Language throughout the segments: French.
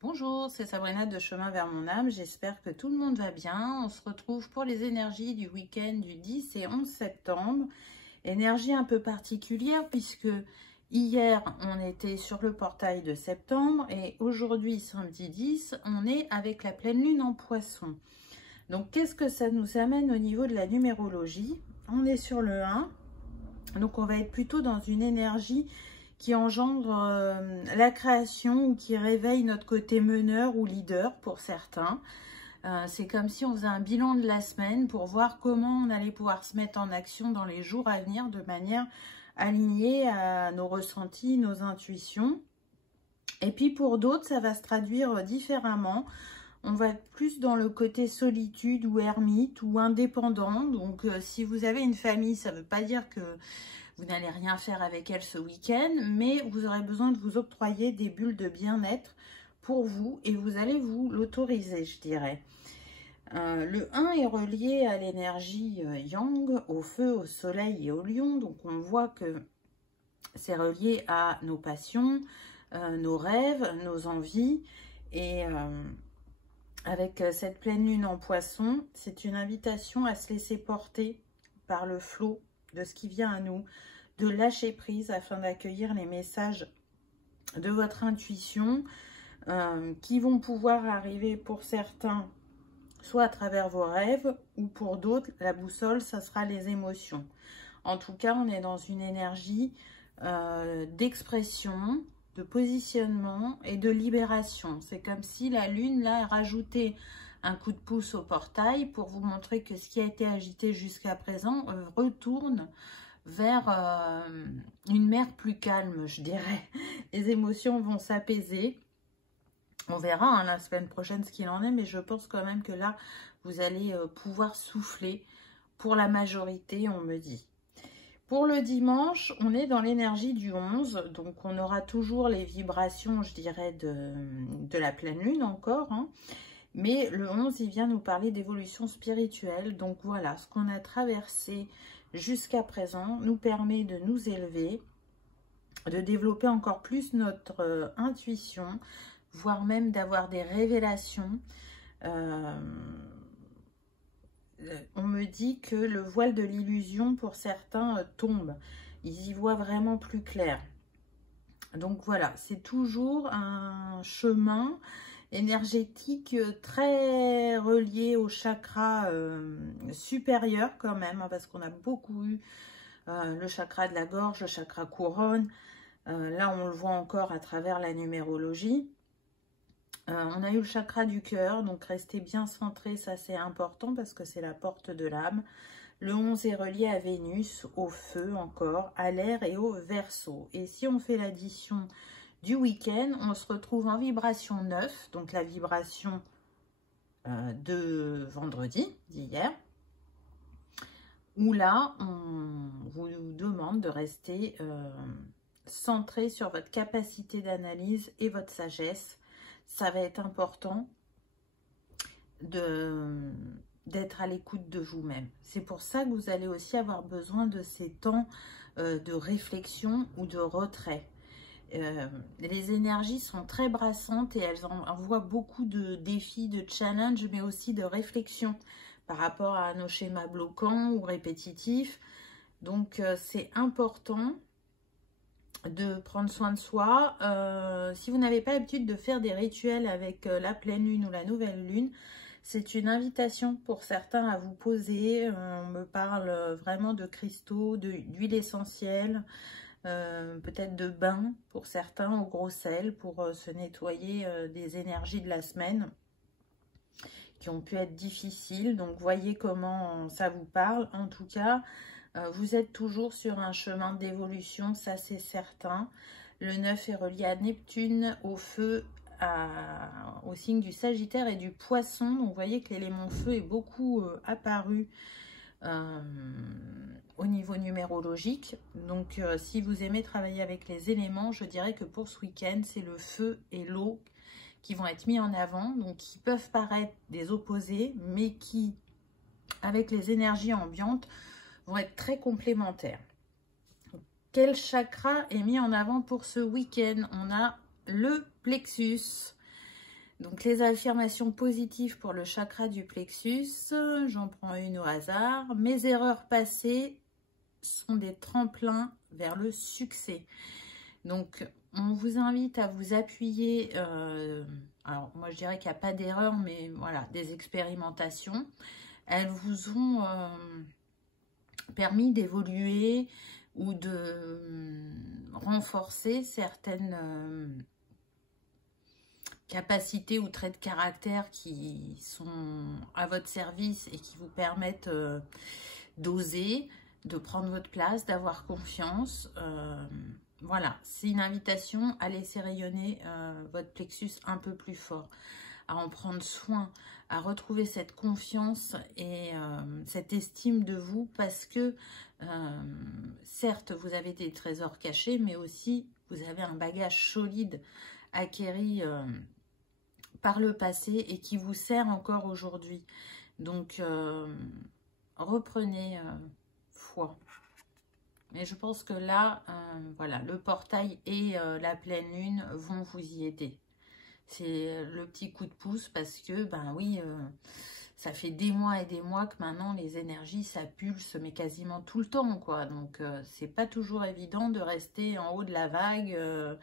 Bonjour, c'est Sabrina de Chemin vers mon âme. J'espère que tout le monde va bien. On se retrouve pour les énergies du week-end du 10 et 11 septembre. Énergie un peu particulière puisque hier, on était sur le portail de septembre et aujourd'hui, samedi 10, on est avec la pleine lune en poisson. Donc, qu'est-ce que ça nous amène au niveau de la numérologie? On est sur le 1, donc on va être plutôt dans une énergie qui engendre la création ou qui réveille notre côté meneur ou leader pour certains. C'est comme si on faisait un bilan de la semaine pour voir comment on allait pouvoir se mettre en action dans les jours à venir de manière alignée à nos ressentis, nos intuitions. Et puis pour d'autres, ça va se traduire différemment. On va être plus dans le côté solitude ou ermite ou indépendant. Donc si vous avez une famille, ça ne veut pas dire que vous n'allez rien faire avec elle ce week-end, mais vous aurez besoin de vous octroyer des bulles de bien-être pour vous et vous allez vous l'autoriser, je dirais. Le 1 est relié à l'énergie yang, au feu, au soleil et au lion. Donc on voit que c'est relié à nos passions, nos rêves, nos envies. Et avec cette pleine lune en poisson, c'est une invitation à se laisser porter par le flot de ce qui vient à nous, de lâcher prise afin d'accueillir les messages de votre intuition qui vont pouvoir arriver pour certains, soit à travers vos rêves, ou pour d'autres, la boussole, ça sera les émotions. En tout cas, on est dans une énergie d'expression, de positionnement et de libération. C'est comme si la lune, là, rajoutait un coup de pouce au portail pour vous montrer que ce qui a été agité jusqu'à présent retourne vers une mer plus calme, je dirais. Les émotions vont s'apaiser. On verra hein, la semaine prochaine ce qu'il en est, mais je pense quand même que là, vous allez pouvoir souffler pour la majorité, on me dit. Pour le dimanche, on est dans l'énergie du 11, donc on aura toujours les vibrations, je dirais, de la pleine lune encore, hein. Mais le 11, il vient nous parler d'évolution spirituelle. Donc voilà, ce qu'on a traversé jusqu'à présent nous permet de nous élever, de développer encore plus notre intuition, voire même d'avoir des révélations. On me dit que le voile de l'illusion pour certains tombe. Ils y voient vraiment plus clair. Donc voilà, c'est toujours un chemin énergétique très relié au chakra supérieur quand même, hein, parce qu'on a beaucoup eu le chakra de la gorge, le chakra couronne. Là, on le voit encore à travers la numérologie. On a eu le chakra du cœur, donc restez bien centré, ça c'est important parce que c'est la porte de l'âme. Le 11 est relié à Vénus, au feu encore, à l'air et au Verseau. Et si on fait l'addition du week-end, on se retrouve en vibration 9, donc la vibration de vendredi, d'hier, où là, on vous demande de rester centré sur votre capacité d'analyse et votre sagesse. Ça va être important d'être à l'écoute de vous-même. C'est pour ça que vous allez aussi avoir besoin de ces temps de réflexion ou de retrait. Les énergies sont très brassantes et elles envoient beaucoup de défis, de challenges, mais aussi de réflexion par rapport à nos schémas bloquants ou répétitifs. Donc, c'est important de prendre soin de soi. Si vous n'avez pas l'habitude de faire des rituels avec la pleine lune ou la nouvelle lune, c'est une invitation pour certains à vous poser. On me parle vraiment de cristaux, d'huile essentielle, peut-être de bain pour certains au gros sel pour se nettoyer des énergies de la semaine qui ont pu être difficiles. Donc voyez comment ça vous parle. En tout cas, vous êtes toujours sur un chemin d'évolution, ça c'est certain. Le 9 est relié à Neptune, au feu, au signe du Sagittaire et du Poisson. Donc vous voyez que l'élément feu est beaucoup apparu au niveau numérologique. Donc si vous aimez travailler avec les éléments, je dirais que pour ce week-end, c'est le feu et l'eau qui vont être mis en avant, donc qui peuvent paraître des opposés, mais qui, avec les énergies ambiantes, vont être très complémentaires. Quel chakra est mis en avant pour ce week-end? On a le plexus. Donc, les affirmations positives pour le chakra du plexus, j'en prends une au hasard. Mes erreurs passées sont des tremplins vers le succès. Donc, on vous invite à vous appuyer, alors moi je dirais qu'il n'y a pas d'erreur, mais voilà, des expérimentations. Elles vous ont permis d'évoluer ou de renforcer certaines capacités ou traits de caractère qui sont à votre service et qui vous permettent d'oser, de prendre votre place, d'avoir confiance. Voilà, c'est une invitation à laisser rayonner votre plexus un peu plus fort, à en prendre soin, à retrouver cette confiance et cette estime de vous parce que, certes, vous avez des trésors cachés, mais aussi vous avez un bagage solide acquéri par le passé et qui vous sert encore aujourd'hui. Donc, reprenez foi. Mais je pense que là, voilà, le portail et la pleine lune vont vous y aider. C'est le petit coup de pouce parce que, ben oui, ça fait des mois et des mois que maintenant les énergies, ça pulse, mais quasiment tout le temps, quoi. Donc, c'est pas toujours évident de rester en haut de la vague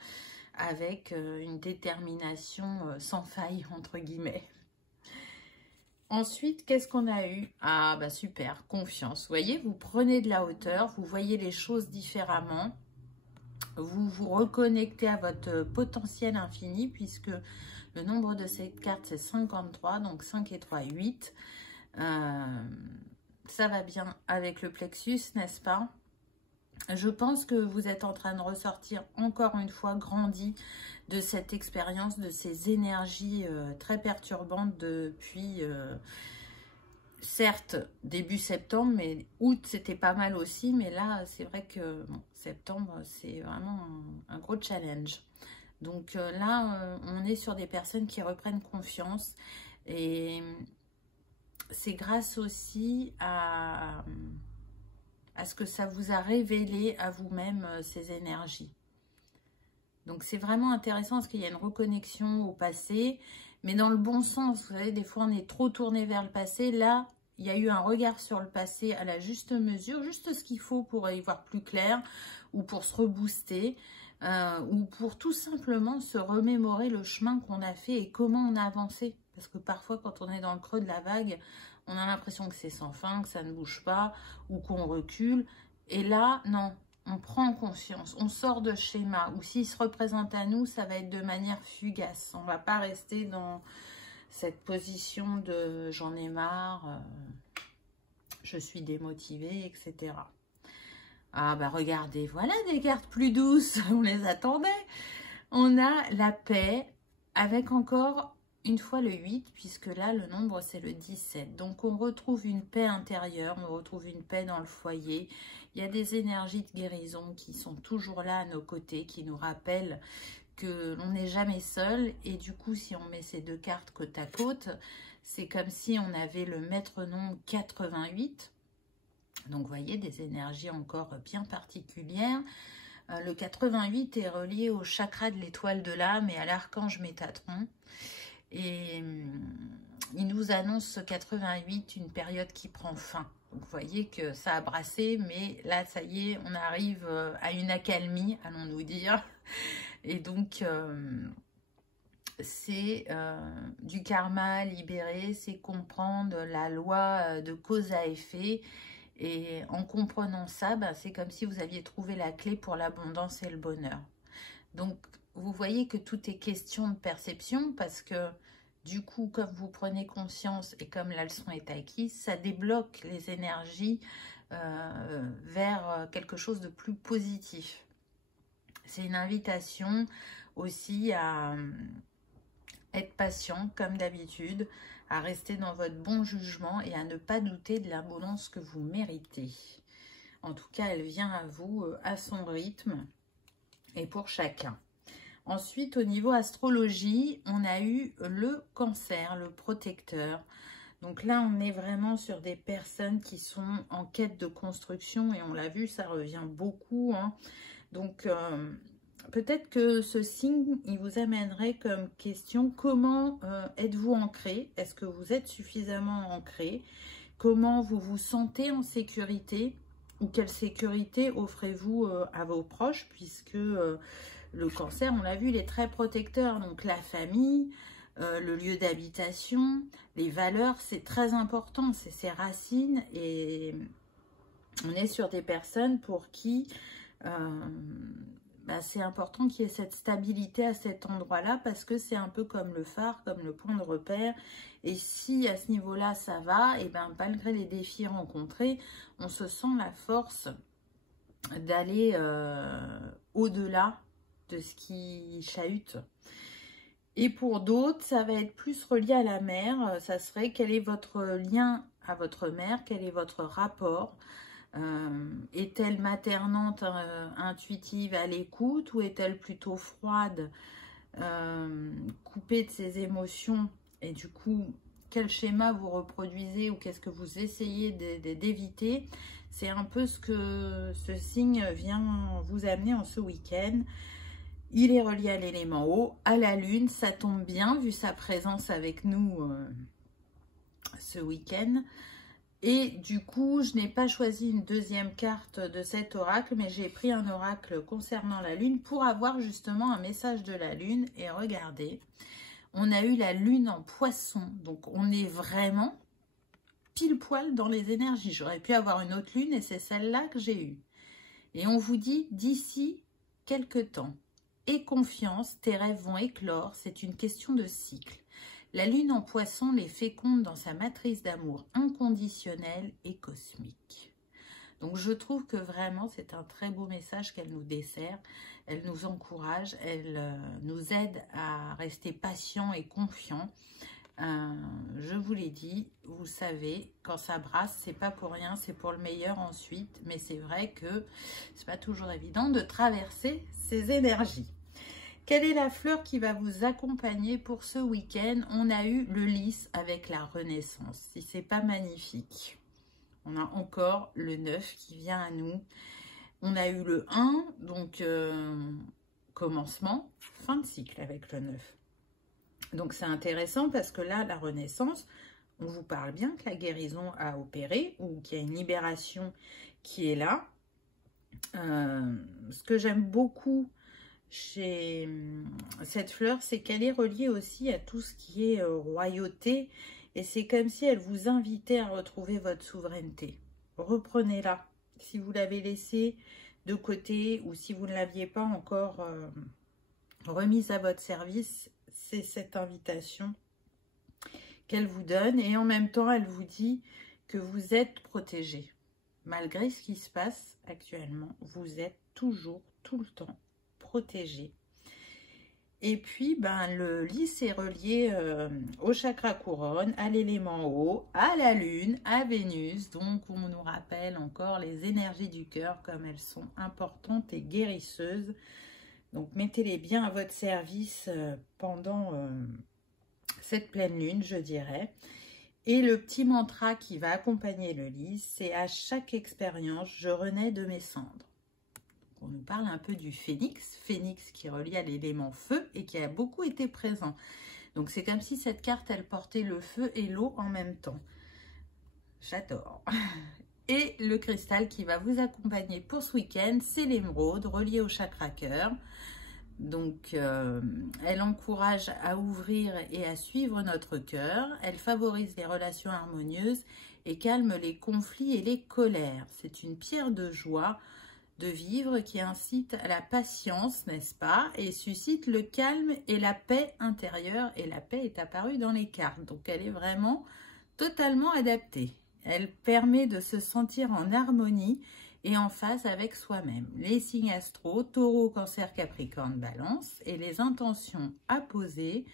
avec une détermination sans faille, entre guillemets. Ensuite, qu'est-ce qu'on a eu? Ah, bah super, confiance. Vous voyez, vous prenez de la hauteur, vous voyez les choses différemment. Vous vous reconnectez à votre potentiel infini puisque le nombre de cette carte, c'est 53. Donc, 5 et 3, 8. Ça va bien avec le plexus, n'est-ce pas? Je pense que vous êtes en train de ressortir encore une fois grandi de cette expérience, de ces énergies très perturbantes depuis, certes, début septembre, mais août, c'était pas mal aussi. Mais là, c'est vrai que bon, septembre, c'est vraiment un gros challenge. Donc là, on est sur des personnes qui reprennent confiance. Et c'est grâce aussi à ce que ça vous a révélé à vous-même ces énergies. Donc, c'est vraiment intéressant parce qu'il y a une reconnexion au passé, mais dans le bon sens. Vous savez, des fois, on est trop tourné vers le passé. Là, il y a eu un regard sur le passé à la juste mesure, juste ce qu'il faut pour y voir plus clair ou pour se rebooster ou pour tout simplement se remémorer le chemin qu'on a fait et comment on a avancé. Parce que parfois, quand on est dans le creux de la vague, on a l'impression que c'est sans fin, que ça ne bouge pas ou qu'on recule. Et là, non, on prend conscience, on sort de schéma. Ou s'il se représente à nous, ça va être de manière fugace. On ne va pas rester dans cette position de j'en ai marre, je suis démotivée, etc. Ah bah regardez, voilà des cartes plus douces, on les attendait. On a la paix avec encore une fois le 8, puisque là, le nombre, c'est le 17. Donc, on retrouve une paix intérieure, on retrouve une paix dans le foyer. Il y a des énergies de guérison qui sont toujours là à nos côtés, qui nous rappellent que l'on n'est jamais seul. Et du coup, si on met ces deux cartes côte à côte, c'est comme si on avait le maître-nom 88. Donc, vous voyez, des énergies encore bien particulières. Le 88 est relié au chakra de l'étoile de l'âme et à l'archange Métatron. Et il nous annonce ce 88, une période qui prend fin. Donc, vous voyez que ça a brassé, mais là, ça y est, on arrive à une accalmie, allons-nous dire. Et donc, c'est du karma libéré, c'est comprendre la loi de cause à effet. Et en comprenant ça, ben, c'est comme si vous aviez trouvé la clé pour l'abondance et le bonheur. Donc, vous voyez que tout est question de perception parce que du coup, comme vous prenez conscience et comme la leçon est acquise, ça débloque les énergies vers quelque chose de plus positif. C'est une invitation aussi à être patient comme d'habitude, à rester dans votre bon jugement et à ne pas douter de l'abondance que vous méritez. En tout cas, elle vient à vous à son rythme et pour chacun. Ensuite, au niveau astrologie, on a eu le cancer, le protecteur. Donc là, on est vraiment sur des personnes qui sont en quête de construction. Et on l'a vu, ça revient beaucoup. Hein. Donc, peut-être que ce signe, il vous amènerait comme question, comment êtes-vous ancré? Est-ce que vous êtes suffisamment ancré? Comment vous vous sentez en sécurité? Ou quelle sécurité offrez-vous à vos proches? Puisque le cancer, on l'a vu, il est très protecteur. Donc la famille, le lieu d'habitation, les valeurs, c'est très important. C'est ses racines. Et on est sur des personnes pour qui c'est important qu'il y ait cette stabilité à cet endroit-là, parce que c'est un peu comme le phare, comme le point de repère. Et si à ce niveau-là ça va, et bien malgré les défis rencontrés, on se sent la force d'aller au-delà de ce qui chahute. Et pour d'autres, ça va être plus relié à la mère. Ça serait quel est votre lien à votre mère, quel est votre rapport. Est-elle maternante, intuitive, à l'écoute, ou est-elle plutôt froide, coupée de ses émotions? Et du coup, quel schéma vous reproduisez ou qu'est-ce que vous essayez d'éviter? C'est un peu ce que ce signe vient vous amener en ce week-end. Il est relié à l'élément eau, à la lune. Ça tombe bien vu sa présence avec nous ce week-end. Et du coup, je n'ai pas choisi une deuxième carte de cet oracle, mais j'ai pris un oracle concernant la lune pour avoir justement un message de la lune. Et regardez, on a eu la lune en poisson. Donc, on est vraiment pile poil dans les énergies. J'aurais pu avoir une autre lune et c'est celle-là que j'ai eue. Et on vous dit d'ici quelques temps. Aie confiance, tes rêves vont éclore. C'est une question de cycle. La lune en poisson les féconde dans sa matrice d'amour inconditionnel et cosmique. Donc je trouve que vraiment c'est un très beau message qu'elle nous dessert. Elle nous encourage, elle nous aide à rester patients et confiants. Je vous l'ai dit, vous savez, quand ça brasse, c'est pas pour rien, c'est pour le meilleur ensuite. Mais c'est vrai que c'est pas toujours évident de traverser ces énergies. Quelle est la fleur qui va vous accompagner pour ce week-end? On a eu le lys avec la Renaissance. Si c'est pas magnifique. On a encore le 9 qui vient à nous. On a eu le 1, donc commencement, fin de cycle avec le 9. Donc c'est intéressant parce que là, la Renaissance, on vous parle bien que la guérison a opéré ou qu'il y a une libération qui est là. Ce que j'aime beaucoup chez cette fleur, c'est qu'elle est reliée aussi à tout ce qui est royauté, et c'est comme si elle vous invitait à retrouver votre souveraineté. Reprenez-la. Si vous l'avez laissée de côté ou si vous ne l'aviez pas encore remise à votre service, c'est cette invitation qu'elle vous donne, et en même temps elle vous dit que vous êtes protégé. Malgré ce qui se passe actuellement, vous êtes toujours, tout le temps protégé. Et puis le lys est relié au chakra couronne, à l'élément eau, à la lune, à Vénus. Donc on nous rappelle encore les énergies du cœur comme elles sont importantes et guérisseuses. Donc mettez-les bien à votre service pendant cette pleine lune, je dirais. Et le petit mantra qui va accompagner le lys, c'est à chaque expérience, je renais de mes cendres. On nous parle un peu du phénix, phénix qui est relié à l'élément feu et qui a beaucoup été présent. Donc c'est comme si cette carte, elle portait le feu et l'eau en même temps. J'adore. Et le cristal qui va vous accompagner pour ce week-end, c'est l'émeraude, relié au chakra cœur. Donc elle encourage à ouvrir et à suivre notre cœur. Elle favorise les relations harmonieuses et calme les conflits et les colères. C'est une pierre de joie de vivre qui incite à la patience, n'est-ce pas, et suscite le calme et la paix intérieure. Et la paix est apparue dans les cartes, donc elle est vraiment totalement adaptée. Elle permet de se sentir en harmonie et en phase avec soi-même. Les signes astro, Taureau, Cancer, Capricorne, Balance, et les intentions à poser.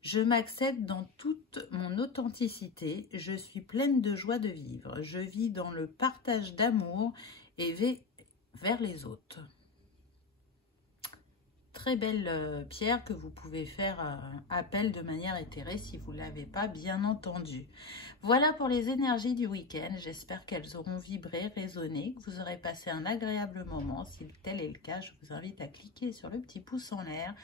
Je m'accepte dans toute mon authenticité, je suis pleine de joie de vivre, je vis dans le partage d'amour et vais vers les autres. très belle pierre que vous pouvez faire appel de manière éthérée si vous ne l'avez pas, bien entendu. Voilà pour les énergies du week-end. J'espère qu'elles auront vibré, résonné, que vous aurez passé un agréable moment. Si tel est le cas, je vous invite à cliquer sur le petit pouce en l'air.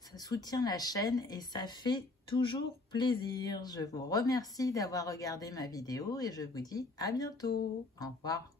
Ça soutient la chaîne et ça fait toujours plaisir. Je vous remercie d'avoir regardé ma vidéo et je vous dis à bientôt. Au revoir.